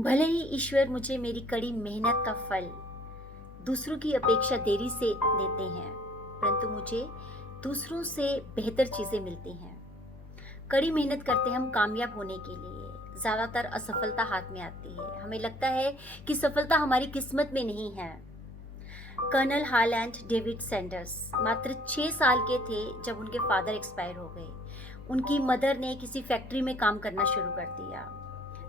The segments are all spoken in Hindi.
भले ही ईश्वर मुझे मेरी कड़ी मेहनत का फल दूसरों की अपेक्षा देरी से देते हैं, परंतु मुझे दूसरों से बेहतर चीजें मिलती हैं। कड़ी मेहनत करते हैं हम कामयाब होने के लिए, ज्यादातर असफलता हाथ में आती है। हमें लगता है कि सफलता हमारी किस्मत में नहीं है। कर्नल हालैंड डेविड सैंडर्स मात्र 6 साल के थे जब उनके फादर एक्सपायर हो गए। उनकी मदर ने किसी फैक्ट्री में काम करना शुरू कर दिया।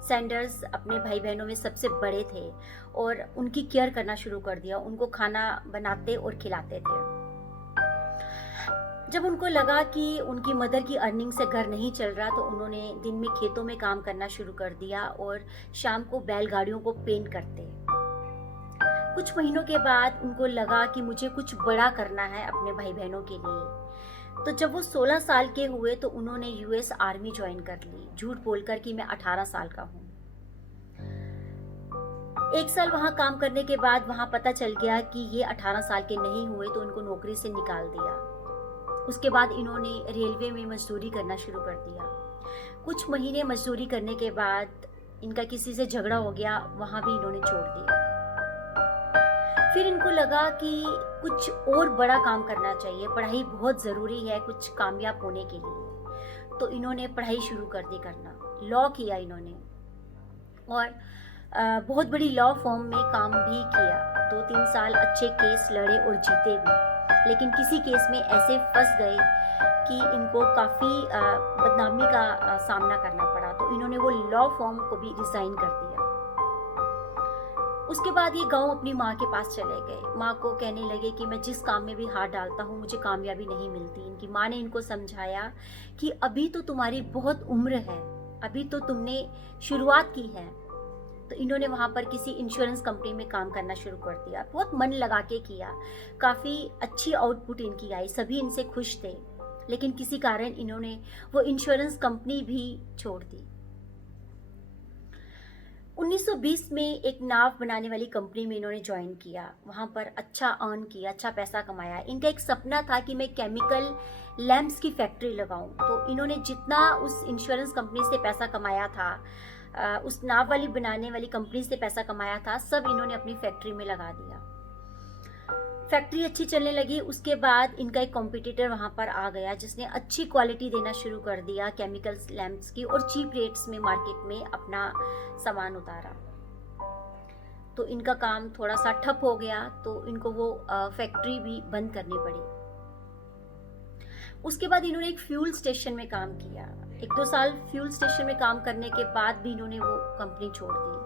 सैंडर्स अपने भाई बहनों में सबसे बड़े थे और उनकी केयर करना शुरू कर दिया। उनको खाना बनाते और खिलाते थे। जब उनको लगा कि उनकी मदर की अर्निंग से घर नहीं चल रहा, तो उन्होंने दिन में खेतों में काम करना शुरू कर दिया और शाम को बैलगाड़ियों को पेंट करते। कुछ महीनों के बाद उनको लगा कि मुझे कुछ बड़ा करना है अपने भाई बहनों के लिए। तो जब वो 16 साल के हुए तो उन्होंने यूएस आर्मी ज्वाइन कर ली, झूठ बोलकर कि मैं 18 साल का हूँ। 1 साल वहां काम करने के बाद वहां पता चल गया कि ये 18 साल के नहीं हुए, तो उनको नौकरी से निकाल दिया। उसके बाद इन्होंने रेलवे में मजदूरी करना शुरू कर दिया। कुछ महीने मजदूरी करने के बाद इनका किसी से झगड़ा हो गया, वहां भी इन्होंने छोड़ दिया। फिर इनको लगा कि कुछ और बड़ा काम करना चाहिए, पढ़ाई बहुत ज़रूरी है कुछ कामयाब होने के लिए। तो इन्होंने पढ़ाई शुरू कर दी करना, लॉ किया इन्होंने और बहुत बड़ी लॉ फर्म में काम भी किया। 2-3 साल अच्छे केस लड़े और जीते भी, लेकिन किसी केस में ऐसे फंस गए कि इनको काफ़ी बदनामी का सामना करना पड़ा। तो इन्होंने वो लॉ फर्म को भी रिज़ाइन कर दिया। उसके बाद ये गांव अपनी माँ के पास चले गए। माँ को कहने लगे कि मैं जिस काम में भी हाथ डालता हूँ मुझे कामयाबी नहीं मिलती। इनकी माँ ने इनको समझाया कि अभी तो तुम्हारी बहुत उम्र है, अभी तो तुमने शुरुआत की है। तो इन्होंने वहाँ पर किसी इंश्योरेंस कंपनी में काम करना शुरू कर दिया। बहुत मन लगा के किया, काफ़ी अच्छी आउटपुट इनकी आई, सभी इनसे खुश थे। लेकिन किसी कारण इन्होंने वो इंश्योरेंस कंपनी भी छोड़ दी। 1920 में एक नाव बनाने वाली कंपनी में इन्होंने ज्वाइन किया। वहाँ पर अच्छा अर्न किया, अच्छा पैसा कमाया। इनका एक सपना था कि मैं केमिकल लैंप्स की फैक्ट्री लगाऊं। तो इन्होंने जितना उस इंश्योरेंस कंपनी से पैसा कमाया था, उस नाव वाली बनाने वाली कंपनी से पैसा कमाया था, सब इन्होंने अपनी फैक्ट्री में लगा दिया। फैक्ट्री अच्छी चलने लगी। उसके बाद इनका एक कॉम्पिटिटर वहाँ पर आ गया जिसने अच्छी क्वालिटी देना शुरू कर दिया केमिकल लैंप्स की, और चीप रेट्स में मार्केट में अपना सामान उतारा। तो इनका काम थोड़ा सा ठप हो गया, तो इनको वो फैक्ट्री भी बंद करनी पड़ी। उसके बाद इन्होंने एक फ्यूल स्टेशन में काम किया। 1-2 साल फ्यूल स्टेशन में काम करने के बाद भी इन्होंने वो कंपनी छोड़ दी।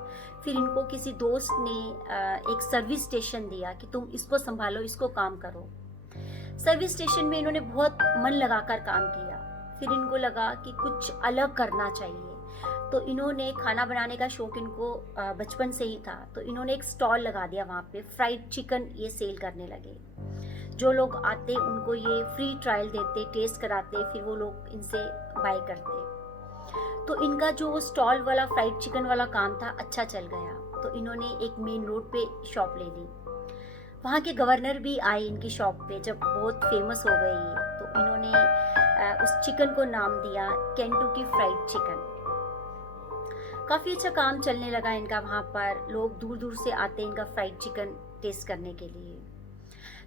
फिर इनको किसी दोस्त ने एक सर्विस स्टेशन दिया कि तुम इसको संभालो, इसको काम करो। सर्विस स्टेशन में इन्होंने बहुत मन लगाकर काम किया। फिर इनको लगा कि कुछ अलग करना चाहिए। तो इन्होंने खाना बनाने का शौक इनको बचपन से ही था। तो इन्होंने एक स्टॉल लगा दिया, वहाँ पे फ्राइड चिकन ये सेल करने लगे। जो लोग आते उनको ये फ्री ट्रायल देते, टेस्ट कराते, फिर वो लोग इनसे बाय करते। तो इनका जो स्टॉल वाला फ्राइड चिकन वाला काम था अच्छा चल गया। तो इन्होंने एक मेन रोड पे शॉप ले ली। वहाँ के गवर्नर भी आए इनकी शॉप पे जब बहुत फेमस हो गई ये। तो इन्होंने उस चिकन को नाम दिया केंटुकी फ्राइड चिकन। काफ़ी अच्छा काम चलने लगा इनका। वहाँ पर लोग दूर दूर से आते इनका फ्राइड चिकन टेस्ट करने के लिए।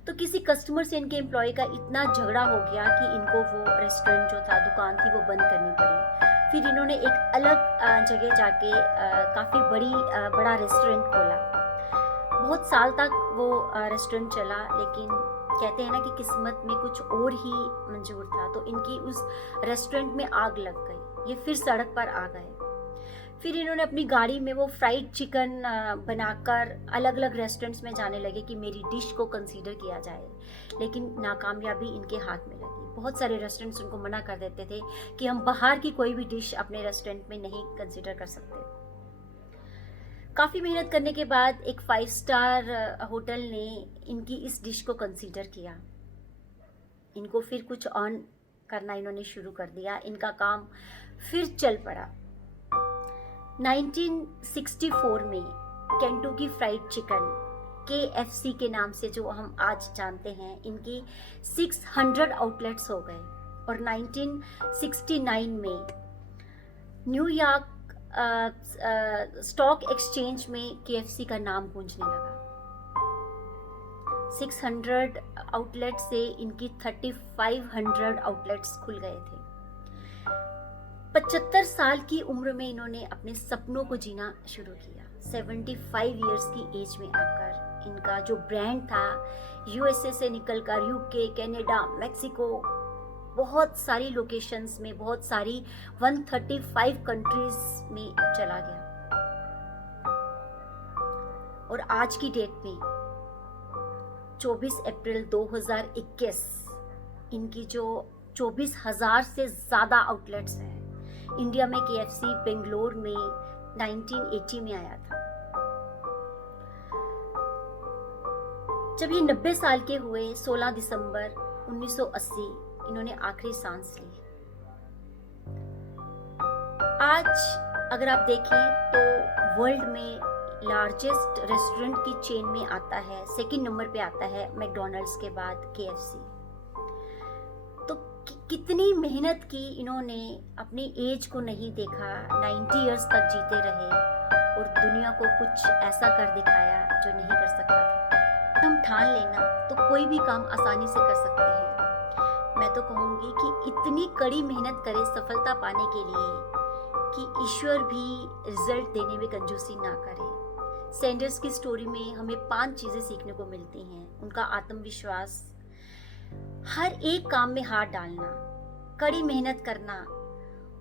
तो किसी कस्टमर से इनके एम्प्लॉय का इतना झगड़ा हो गया कि इनको वो रेस्टोरेंट जो था, दुकान थी, वो बंद करनी पड़ी। फिर इन्होंने एक अलग जगह जाके काफ़ी बड़ा रेस्टोरेंट खोला। बहुत साल तक वो रेस्टोरेंट चला, लेकिन कहते हैं ना कि किस्मत में कुछ और ही मंजूर था। तो इनकी उस रेस्टोरेंट में आग लग गई, ये फिर सड़क पर आ गए। फिर इन्होंने अपनी गाड़ी में वो फ्राइड चिकन बनाकर अलग अलग रेस्टोरेंट्स में जाने लगे कि मेरी डिश को कंसीडर किया जाए। लेकिन नाकामयाबी इनके हाथ में लगी। बहुत सारे रेस्टोरेंट्स उनको मना कर देते थे कि हम बाहर की कोई भी डिश अपने रेस्टोरेंट में नहीं कंसीडर कर सकते। काफ़ी मेहनत करने के बाद एक 5 स्टार होटल ने इनकी इस डिश को कंसीडर किया। इनको फिर कुछ अर्न करना इन्होंने शुरू कर दिया। इनका काम फिर चल पड़ा। 1964 में केंटुकी फ्राइड चिकन KFC के नाम से जो हम आज जानते हैं, इनकी 600 आउटलेट्स हो गए। और 1969 में न्यूयॉर्क स्टॉक एक्सचेंज में KFC का नाम गूंजने लगा। 600 आउटलेट से इनकी 3500 आउटलेट्स खुल गए थे। 75 साल की उम्र में इन्होंने अपने सपनों को जीना शुरू किया। 75 इयर्स की एज में आकर इनका जो ब्रांड था USA से निकलकर UK, कनाडा, मैक्सिको, बहुत सारी लोकेशंस में, बहुत सारी 135 कंट्रीज में चला गया। और आज की डेट में 24 अप्रैल 2021 इनकी जो 24,000 से ज़्यादा आउटलेट्स हैं। इंडिया में KFC बेंगलोर में 1980 में आया था। जब ये 90 साल के हुए 16 दिसंबर 1980 इन्होंने आखिरी सांस ली। आज अगर आप देखें तो वर्ल्ड में लार्जेस्ट रेस्टोरेंट की चेन में आता है, सेकंड नंबर पे आता है मैकडॉनल्ड्स के बाद KFC। तो कितनी मेहनत की इन्होंने, अपनी एज को नहीं देखा, 90 इयर्स तक जीते रहे और दुनिया को कुछ ऐसा कर दिखाया जो नहीं कर सकता था। हम ठान लेना तो कोई भी काम आसानी से कर सकते हैं। मैं तो कहूँगी कि इतनी कड़ी मेहनत करें सफलता पाने के लिए कि ईश्वर भी रिजल्ट देने में कंजूसी ना करे। सैंडर्स की स्टोरी में हमें 5 चीज़ें सीखने को मिलती हैं। उनका आत्मविश्वास, हर एक काम में हाथ डालना, कड़ी मेहनत करना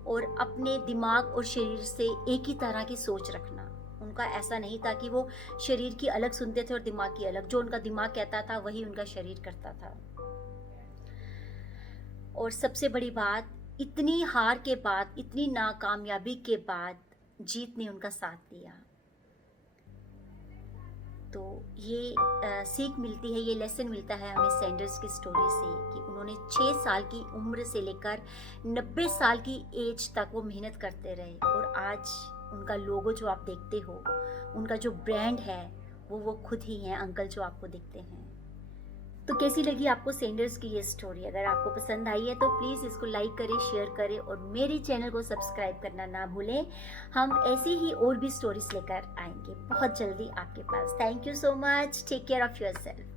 और अपने दिमाग और शरीर से एक ही तरह की सोच रखना। उनका ऐसा नहीं था कि वो शरीर की अलग सुनते थे और दिमाग की अलग। जो उनका दिमाग कहता था वही उनका शरीर करता था। और सबसे बड़ी बात, इतनी हार के बाद, इतनी नाकामयाबी के बाद जीत ने उनका साथ दिया। तो ये सीख मिलती है, ये लेसन मिलता है हमें सैंडर्स की स्टोरी से कि उन्होंने 6 साल की उम्र से लेकर 90 साल की एज तक वो मेहनत करते रहे। और आज उनका लोगो जो आप देखते हो, उनका जो ब्रांड है वो खुद ही हैं अंकल जो आपको दिखते हैं। तो कैसी लगी आपको सैंडर्स की ये स्टोरी? अगर आपको पसंद आई है तो प्लीज़ इसको लाइक करें, शेयर करें और मेरे चैनल को सब्सक्राइब करना ना भूलें। हम ऐसी ही और भी स्टोरीज लेकर आएंगे बहुत जल्दी आपके पास। Thank you so much. Take care of yourself.